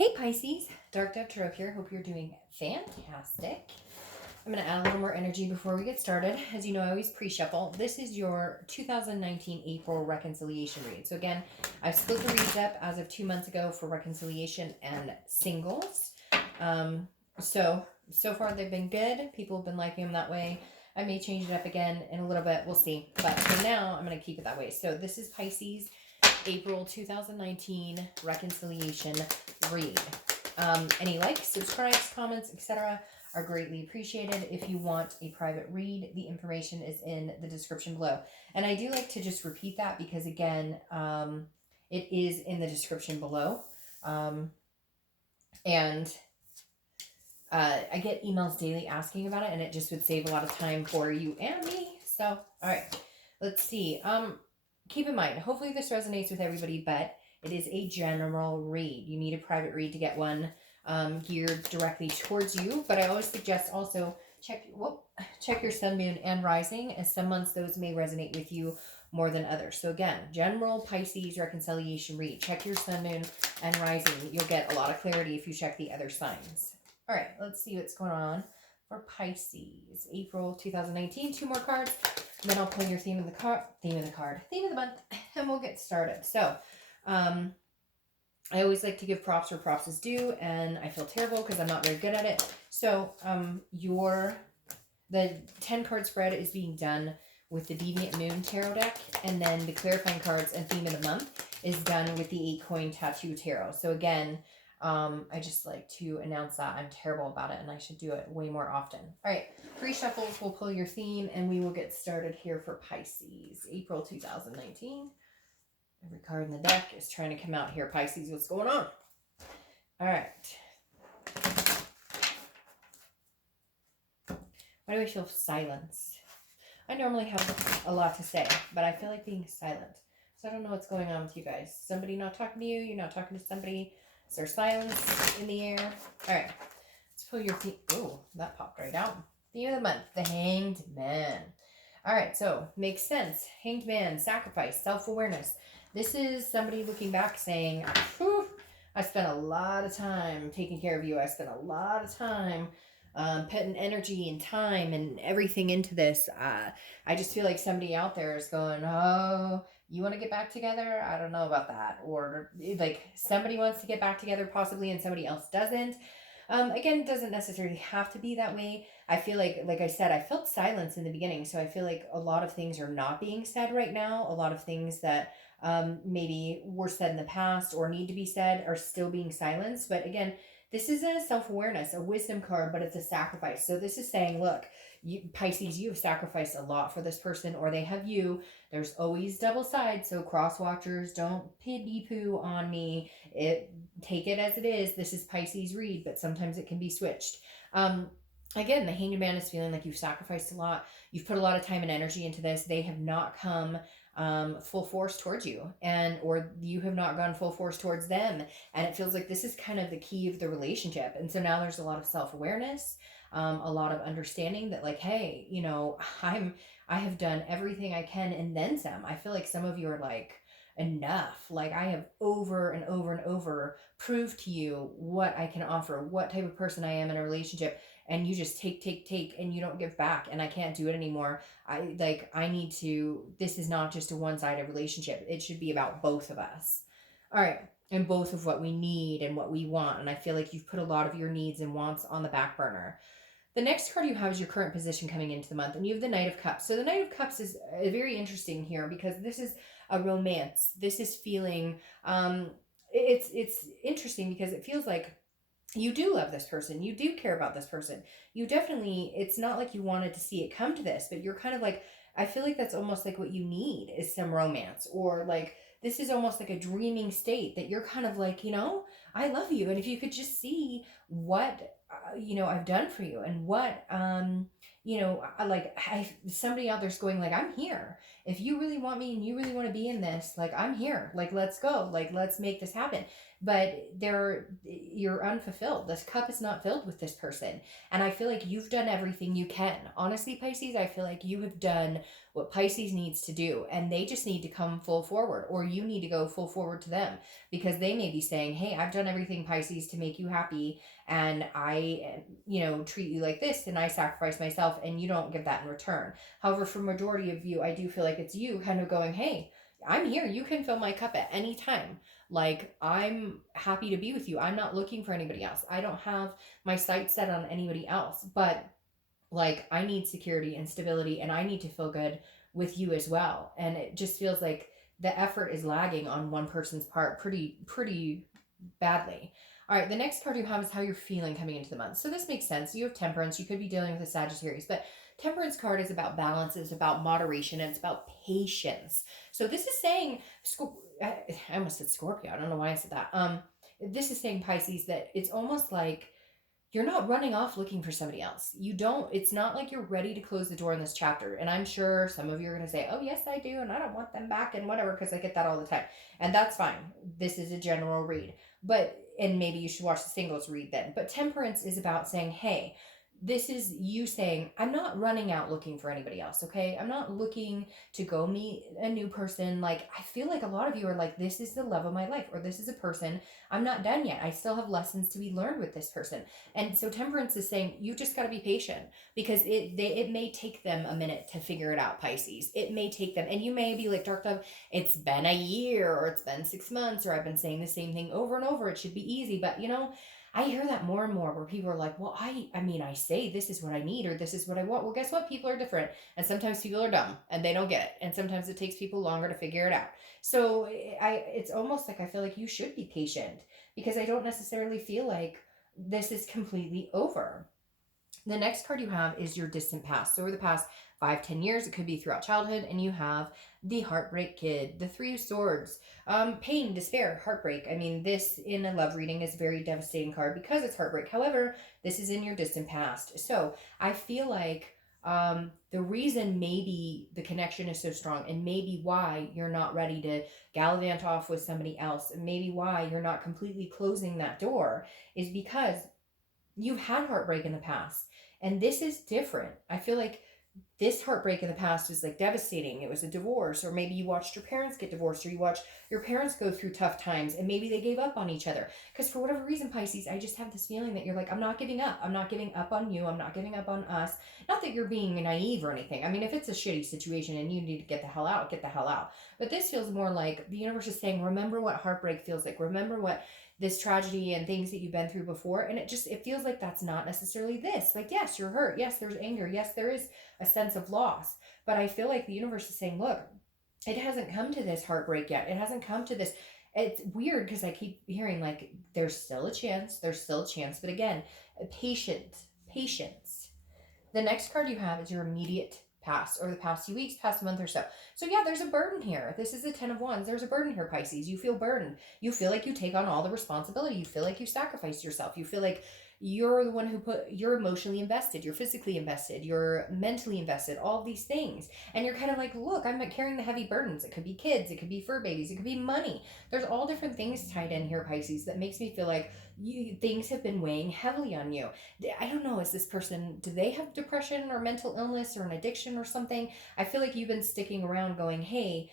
Hey Pisces, Dark Dove Tarot here. Hope you're doing fantastic. I'm going to add a little more energy before we get started. As you know, I always pre-shuffle. This is your 2019 April reconciliation read. So again, I've split the reads up as of 2 months ago for reconciliation and singles. So far they've been good. People have been liking them that way. I may change it up again in a little bit. We'll see. But for now, I'm going to keep it that way. So this is Pisces April 2019 reconciliation read. Any likes, subscribes, comments, etc. are greatly appreciated. If you want a private read, the information is in the description below. And I do like to just repeat that because, again, it is in the description below. And I get emails daily asking about it, and it just would save a lot of time for you and me. So, all right, let's see. Keep in mind, hopefully this resonates with everybody, but it is a general read. You need a private read to get one geared directly towards you. But I always suggest also check your sun, moon, and rising, as some months those may resonate with you more than others. So again, general Pisces reconciliation read. Check your sun, moon, and rising. You'll get a lot of clarity if you check the other signs. All right, let's see what's going on for Pisces. April 2019. 2 more cards. And then I'll pull your theme of the month, and we'll get started. So, I always like to give props where props is due, and I feel terrible because I'm not very good at it. So, the 10 card spread is being done with the Deviant Moon Tarot deck, and then the clarifying cards and theme of the month is done with the 8 coin tattoo tarot. So again, I just like to announce that I'm terrible about it and I should do it way more often. All right, 3 shuffles will pull your theme and we will get started here for Pisces, April 2019. Every card in the deck is trying to come out here. Pisces, what's going on? All right. Why do I feel silence? I normally have a lot to say, but I feel like being silent. So I don't know what's going on with you guys. Somebody not talking to you? You're not talking to somebody? Is there silence in the air? All right. Let's pull your theme. Oh, that popped right out. Theme of the month, the Hanged Man. All right, so makes sense. Hanged Man, sacrifice, self-awareness. This is somebody looking back saying, whew, I spent a lot of time taking care of you. I spent a lot of time putting energy and time and everything into this. I just feel like somebody out there is going, oh, you want to get back together? I don't know about that. Or like somebody wants to get back together possibly and somebody else doesn't. Again, it doesn't necessarily have to be that way. I feel like I said, I felt silence in the beginning. So I feel like a lot of things are not being said right now. A lot of things that maybe were said in the past or need to be said are still being silenced. But again, this is a self-awareness, a wisdom card, but it's a sacrifice. So this is saying, look, Pisces, you have sacrificed a lot for this person, or they have you. There's always double sides. So cross watchers, don't pity poo on me. Take it as it is. This is Pisces read, but sometimes it can be switched. Again, the Hanged Man is feeling like you've sacrificed a lot. You've put a lot of time and energy into this. They have not come full force towards you, or you have not gone full force towards them. And it feels like this is kind of the key of the relationship. And so now there's a lot of self-awareness, a lot of understanding that like, hey, you know, I have done everything I can and then some. I feel like some of you are like, enough. Like I have over and over and over proved to you what I can offer, what type of person I am in a relationship, and you just take and you don't give back, and I can't do it anymore. I need to, this is not just a one-sided relationship. It should be about both of us. All right. And both of what we need and what we want. And I feel like you've put a lot of your needs and wants on the back burner. The next card you have is your current position coming into the month, and you have the Knight of Cups. So the Knight of Cups is very interesting here because this is a romance. This is feeling, it's interesting because it feels like you do love this person. You do care about this person. You definitely, it's not like you wanted to see it come to this, but you're kind of like, I feel like that's almost like what you need is some romance, or like, this is almost like a dreaming state that you're kind of like, you know, I love you. And if you could just see what, you know, I've done for you and what, you know, somebody out there's going like, I'm here. If you really want me and you really want to be in this, like, I'm here. Like, let's go. Like, let's make this happen. but you're unfulfilled. This cup is not filled with this person. And I feel like you've done everything you can. Honestly, Pisces, I feel like you have done what Pisces needs to do, and they just need to come full forward, or you need to go full forward to them, because they may be saying, hey, I've done everything, Pisces, to make you happy, and I, treat you like this, and I sacrifice myself, and you don't give that in return. However, for majority of you, I do feel like it's you kind of going, hey, I'm here. You can fill my cup at any time. Like, I'm happy to be with you. I'm not looking for anybody else. I don't have my sights set on anybody else. But, like, I need security and stability, and I need to feel good with you as well. And it just feels like the effort is lagging on one person's part pretty badly. All right, the next card you have is how you're feeling coming into the month. So this makes sense. You have Temperance. You could be dealing with a Sagittarius, but Temperance card is about balance. It's about moderation. And it's about patience. So this is saying, I almost said Scorpio. I don't know why I said that. This is saying, Pisces, that it's almost like you're not running off looking for somebody else. It's not like you're ready to close the door in this chapter. And I'm sure some of you are going to say, oh, yes, I do. And I don't want them back and whatever, because I get that all the time. And that's fine. This is a general read. And maybe you should watch the singles read then. But Temperance is about saying, hey, this is you saying, I'm not running out looking for anybody else, okay? I'm not looking to go meet a new person. Like, I feel like a lot of you are like, this is the love of my life, or this is a person. I'm not done yet. I still have lessons to be learned with this person. And so Temperance is saying, you just got to be patient, because it may take them a minute to figure it out, Pisces. It may take them, and you may be like, Dark Dove, it's been a year, or it's been 6 months, or I've been saying the same thing over and over. It should be easy. But, I hear that more and more, where people are like, well, I say this is what I need, or this is what I want. Well, guess what? People are different. And sometimes people are dumb and they don't get it. And sometimes it takes people longer to figure it out. So it's almost like I feel like you should be patient, because I don't necessarily feel like this is completely over. The next card you have is your distant past. So over the past 5-10 years, it could be throughout childhood, and you have the Heartbreak Kid, the Three of Swords, pain, despair, heartbreak. I mean, this in a love reading is a very devastating card because it's heartbreak. However, this is in your distant past. So I feel like the reason maybe the connection is so strong, and maybe why you're not ready to gallivant off with somebody else, and maybe why you're not completely closing that door, is because you've had heartbreak in the past. And this is different. I feel like this heartbreak in the past is like devastating. It was a divorce, or maybe you watched your parents get divorced, or you watched your parents go through tough times, and maybe they gave up on each other. Because for whatever reason, Pisces, I just have this feeling that you're like, I'm not giving up. I'm not giving up on you. I'm not giving up on us. Not that you're being naive or anything. I mean, if it's a shitty situation and you need to get the hell out, get the hell out. But this feels more like the universe is saying, remember what heartbreak feels like. Remember what this tragedy and things that you've been through before. And it feels like that's not necessarily this. Like, yes, you're hurt. Yes, there's anger. Yes, there is a sense of loss. But I feel like the universe is saying, look, it hasn't come to this heartbreak yet. It hasn't come to this. It's weird because I keep hearing like, there's still a chance. There's still a chance. But again, patience. The next card you have is your immediate past, or the past few weeks, past month or so. So yeah, there's a burden here. This is the 10 of Wands. There's a burden here, Pisces. You feel burdened. You feel like you take on all the responsibility. You feel like you sacrifice yourself. You feel like you're the one you're emotionally invested, you're physically invested, you're mentally invested, all these things. And you're kind of like, look, I'm carrying the heavy burdens. It could be kids, it could be fur babies, it could be money. There's all different things tied in here, Pisces, that makes me feel like things have been weighing heavily on you. I don't know, is this person, do they have depression or mental illness or an addiction or something? I feel like you've been sticking around going, hey,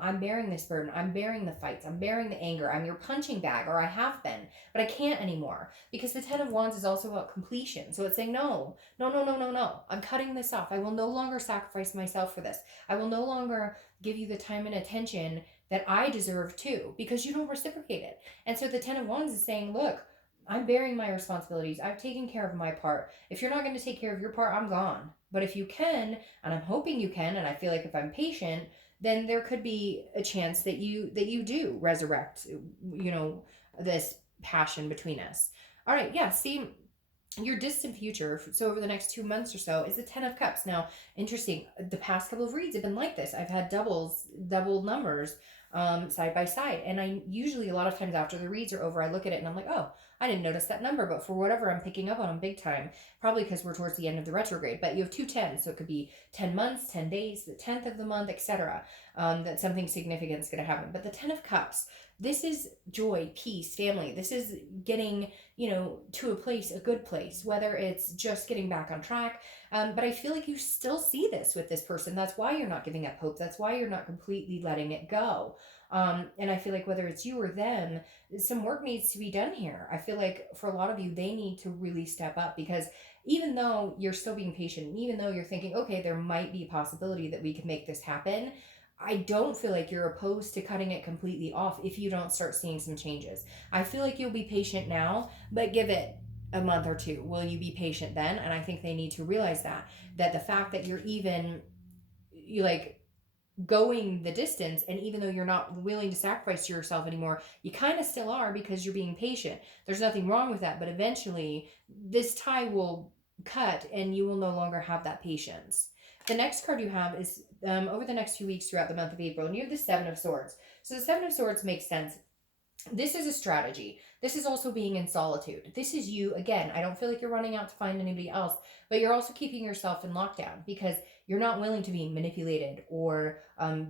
I'm bearing this burden. I'm bearing the fights. I'm bearing the anger. I'm your punching bag, or I have been, but I can't anymore, because the 10 of Wands is also about completion. So it's saying, no. I'm cutting this off. I will no longer sacrifice myself for this. I will no longer give you the time and attention that I deserve too, because you don't reciprocate it. And so the 10 of Wands is saying, look, I'm bearing my responsibilities. I've taken care of my part. If you're not going to take care of your part, I'm gone. But if you can, and I'm hoping you can, and I feel like if I'm patient, then there could be a chance that you do resurrect, this passion between us. All right, yeah, see, your distant future, so over the next 2 months or so, is the 10 of Cups. Now, interesting, the past couple of reads have been like this. I've had double numbers side by side. And I usually, a lot of times after the reads are over, I look at it and I'm like, oh, I didn't notice that number. But for whatever, I'm picking up on them big time, probably because we're towards the end of the retrograde. But you have 2 10s, so it could be 10 months, 10 days, the 10th of the month, etc. That something significant is going to happen. But the 10 of Cups, This is joy, peace, family. This is getting, to a place, a good place, whether it's just getting back on track. But I feel like you still see this with this person. That's why you're not giving up hope. That's why you're not completely letting it go. And I feel like whether it's you or them, some work needs to be done here. I feel like for a lot of you, they need to really step up, because even though you're still being patient, even though you're thinking, okay, there might be a possibility that we could make this happen, I don't feel like you're opposed to cutting it completely off if you don't start seeing some changes. I feel like you'll be patient now, but give it a month or two. Will you be patient then? And I think they need to realize that the fact that you like going the distance, and even though you're not willing to sacrifice yourself anymore, you kind of still are, because you're being patient. There's nothing wrong with that, but eventually this tie will cut and you will no longer have that patience. The next card you have is over the next few weeks throughout the month of April, and you have the Seven of Swords. So the Seven of Swords makes sense. This is a strategy. This is also being in solitude. This is you. Again, I don't feel like you're running out to find anybody else, but you're also keeping yourself in lockdown, because you're not willing to be manipulated or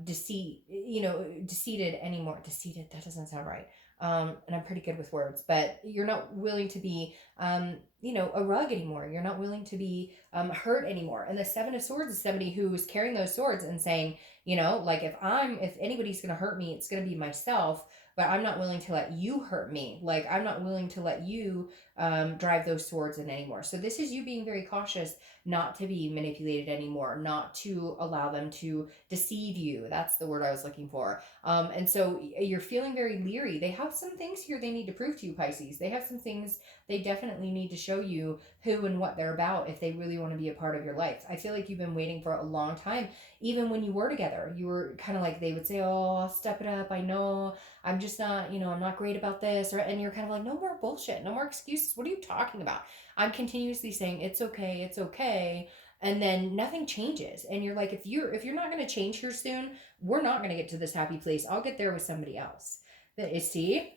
deceived anymore. Deceived, that doesn't sound right. And I'm pretty good with words, but you're not willing to be, a rug anymore. You're not willing to be hurt anymore. And the Seven of Swords is somebody who's carrying those swords and saying, like, if anybody's going to hurt me, it's going to be myself, but I'm not willing to let you hurt me. Like, I'm not willing to let you drive those swords in anymore. So this is you being very cautious not to be manipulated anymore, not to allow them to deceive you. That's the word I was looking for. And so you're feeling very leery. They have some things here they need to prove to you, Pisces. They have some things they definitely need to show you who and what they're about if they really want to be a part of your life. I feel like you've been waiting for a long time. Even when you were together, you were kind of like, they would say, oh, I'll step it up. I know I'm just not, I'm not great about this. And you're kind of like, no more bullshit, no more excuses. What are you talking about? I'm continuously saying, it's okay, it's okay. And then nothing changes. And you're like, if you're not going to change here soon, we're not going to get to this happy place. I'll get there with somebody else. See,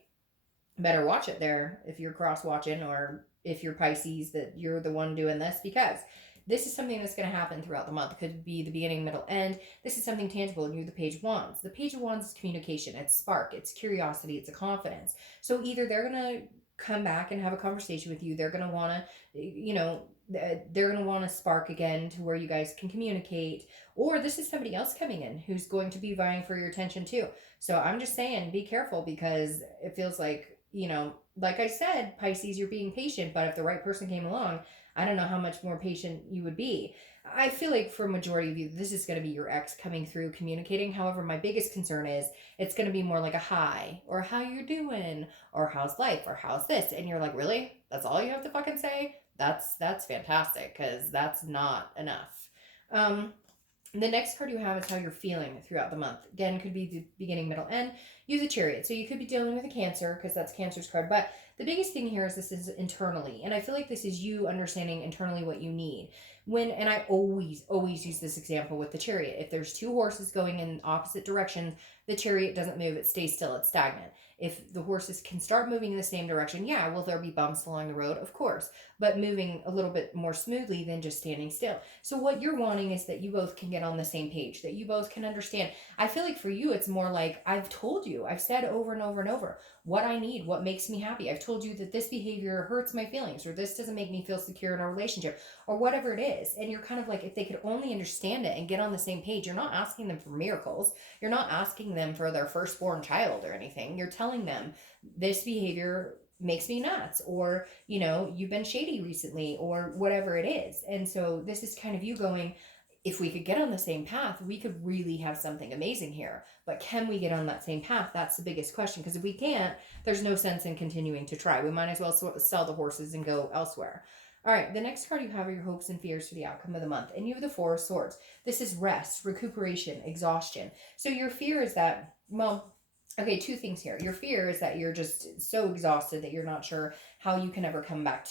better watch it there if you're cross watching, or if you're Pisces, that you're the one doing this, because this is something that's going to happen throughout the month. It could be the beginning, middle, end. This is something tangible, and you're the Page of Wands. The Page of Wands is communication. It's spark. It's curiosity. It's a confidence. So either they're going to come back and have a conversation with you. They're going to want to, they're going to want to spark again to where you guys can communicate. Or this is somebody else coming in who's going to be vying for your attention too. So I'm just saying, be careful, because it feels like, like I said, Pisces, you're being patient, but if the right person came along, I don't know how much more patient you would be. I feel like for a majority of you, this is going to be your ex coming through, communicating. However, my biggest concern is it's going to be more like a hi, or how you doing, or how's life, or how's this. And you're like, really? That's all you have to fucking say? That's fantastic, because that's not enough. The next card you have is how you're feeling throughout the month. Again, could be the beginning, middle, end. Use the Chariot. So you could be dealing with a Cancer, because that's Cancer's card. But the biggest thing here is this is internally. And I feel like this is you understanding internally what you need. And I always use this example with the Chariot. If there's two horses going in opposite directions, the Chariot doesn't move. It stays still. It's stagnant. If the horses can start moving in the same direction, yeah, will there be bumps along the road? Of course. But moving a little bit more smoothly than just standing still. So what you're wanting is that you both can get on the same page, that you both can understand. I feel like for you, it's more like, I've told you, I've said over and over and over what I need, what makes me happy. I've told you that this behavior hurts my feelings, or this doesn't make me feel secure in our relationship, or whatever it is. And you're kind of like, if they could only understand it and get on the same page, you're not asking them for miracles. You're not asking them for their firstborn child or anything. You're telling them this behavior makes me nuts, or you've been shady recently, or whatever it is. And so this is kind of you going, if we could get on the same path, we could really have something amazing here. But can we get on that same path? That's the biggest question, because if we can't, there's no sense in continuing to try. We might as well sell the horses and go elsewhere. All right, the next card you have are your hopes and fears for the outcome of the month. And you have the Four of Swords. This is rest, recuperation, exhaustion. So your fear is that, okay, two things here. Your fear is that you're just so exhausted that you're not sure how you can ever come back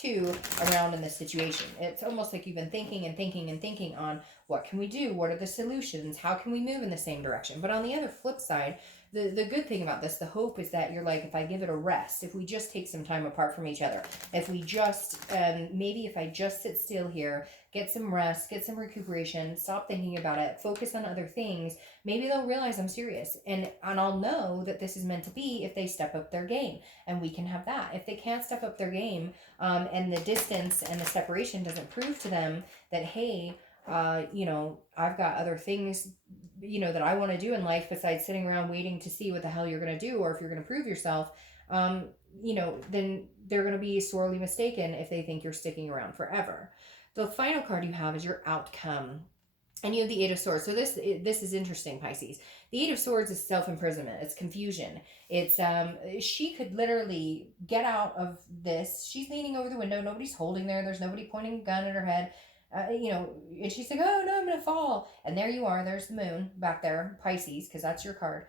around in this situation. It's almost like you've been thinking and thinking and thinking on, what can we do? What are the solutions? How can we move in the same direction? But on the other flip side, the good thing about this, the hope is that you're like, if I give it a rest, if we just take some time apart from each other, if we just, maybe if I just sit still here, get some rest, get some recuperation, stop thinking about it, focus on other things, maybe they'll realize I'm serious. And I'll know that this is meant to be if they step up their game, and we can have that. If they can't step up their game, and the distance and the separation doesn't prove to them that, hey, I've got other things, that I want to do in life besides sitting around waiting to see what the hell you're going to do, or if you're going to prove yourself, um, then they're going to be sorely mistaken if they think you're sticking around forever. The final card you have is your outcome. And you have the Eight of Swords. So this is interesting, Pisces. The Eight of Swords is self-imprisonment. It's confusion. It's she could literally get out of this. She's leaning over the window. Nobody's holding there. There's nobody pointing a gun at her head. And she's like, oh no, I'm gonna fall. And there you are. There's the moon back there, Pisces, because that's your card.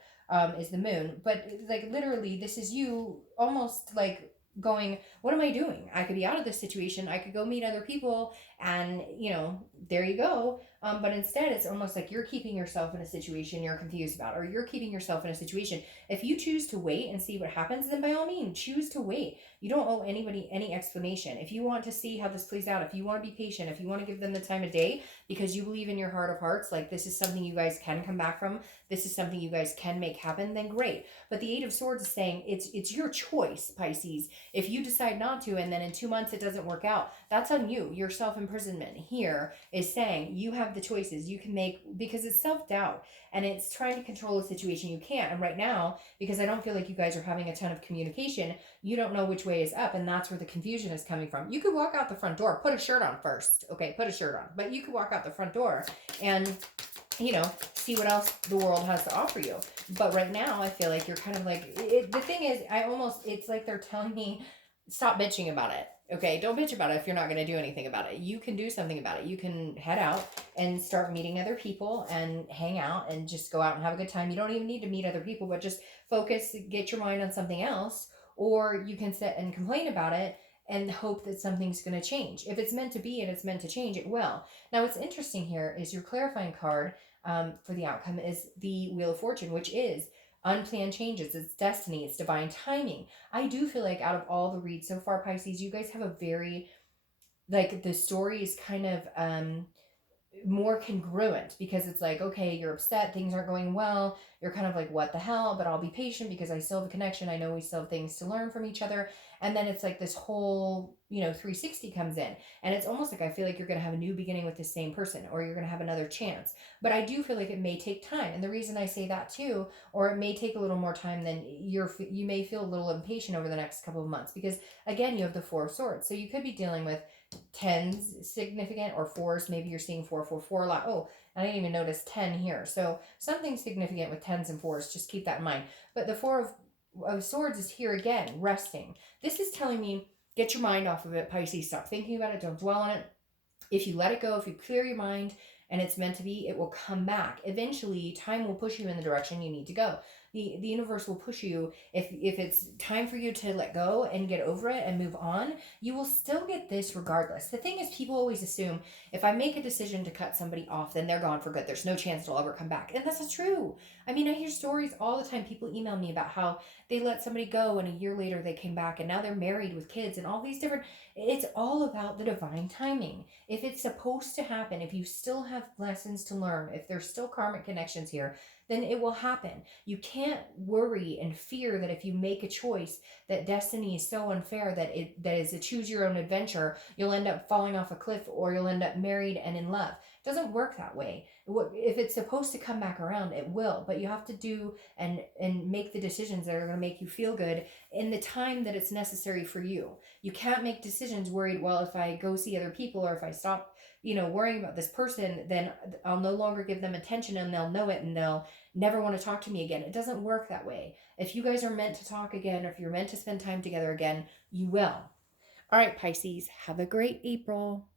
Is the moon. But like literally, this is you almost like going, what am I doing? I could be out of this situation. I could go meet other people, and there you go. But instead, it's almost like you're keeping yourself in a situation you're confused about, or you're keeping yourself in a situation. If you choose to wait and see what happens, then by all means, choose to wait. You don't owe anybody any explanation. If you want to see how this plays out, if you want to be patient, if you want to give them the time of day because you believe in your heart of hearts, like this is something you guys can come back from, this is something you guys can make happen, then great. But the Eight of Swords is saying it's your choice, Pisces. If you decide not to, and then in 2 months it doesn't work out, that's on you. Your self-imprisonment here is saying you have the choices you can make, because it's self-doubt and it's trying to control a situation you can't. And right now, because I don't feel like you guys are having a ton of communication, you don't know which way is up, and that's where the confusion is coming from. You could walk out the front door, put a shirt on first. Okay, put a shirt on. But you could walk out the front door and see what else the world has to offer you. But right now, I feel like you're kind of like, the thing is, it's like they're telling me, stop bitching about it. Okay, don't bitch about it if you're not going to do anything about it. You can do something about it. You can head out and start meeting other people and hang out and just go out and have a good time. You don't even need to meet other people, but just focus, get your mind on something else. Or you can sit and complain about it and hope that something's going to change. If it's meant to be and it's meant to change, it will. Now, what's interesting here is your clarifying card for the outcome is the Wheel of Fortune, which is unplanned changes. It's destiny. It's divine timing. I do feel like out of all the reads so far, Pisces, you guys have a very, like, the story is kind of more congruent, because it's like, okay, you're upset, things aren't going well, you're kind of like, what the hell, but I'll be patient because I still have a connection, I know we still have things to learn from each other. And then it's like this whole 360 comes in, and it's almost like I feel like you're going to have a new beginning with the same person, or you're going to have another chance. But I do feel like it may take time, and the reason I say that too, or it may take a little more time than you may feel a little impatient over the next couple of months, because again, you have the Four of Swords, so you could be dealing with tens significant, or fours. Maybe you're seeing 444 a lot. Oh, I didn't even notice 10 here. So something significant with tens and fours. Just keep that in mind. But the Four of Swords is here again, resting. This is telling me, get your mind off of it, Pisces. Stop thinking about it. Don't dwell on it. If you let it go, if you clear your mind and it's meant to be, it will come back. Eventually, time will push you in the direction you need to go. The universe will push you. If it's time for you to let go and get over it and move on, you will still get this regardless. The thing is, people always assume if I make a decision to cut somebody off, then they're gone for good. There's no chance they'll ever come back. And that's not true. I mean, I hear stories all the time. People email me about how they let somebody go and a year later they came back and now they're married with kids and all these different, it's all about the divine timing. If it's supposed to happen, if you still have lessons to learn, if there's still karmic connections here, then it will happen. You can't worry and fear that if you make a choice, that destiny is so unfair that is a choose your own adventure, you'll end up falling off a cliff or you'll end up married and in love. It doesn't work that way. If it's supposed to come back around, it will, but you have to do and make the decisions that are going to make you feel good in the time that it's necessary for you. You can't make decisions worried, well, if I go see other people or if I stop worrying about this person, then I'll no longer give them attention and they'll know it and they'll never want to talk to me again. It doesn't work that way. If you guys are meant to talk again, or if you're meant to spend time together again, you will. All right, Pisces, have a great April.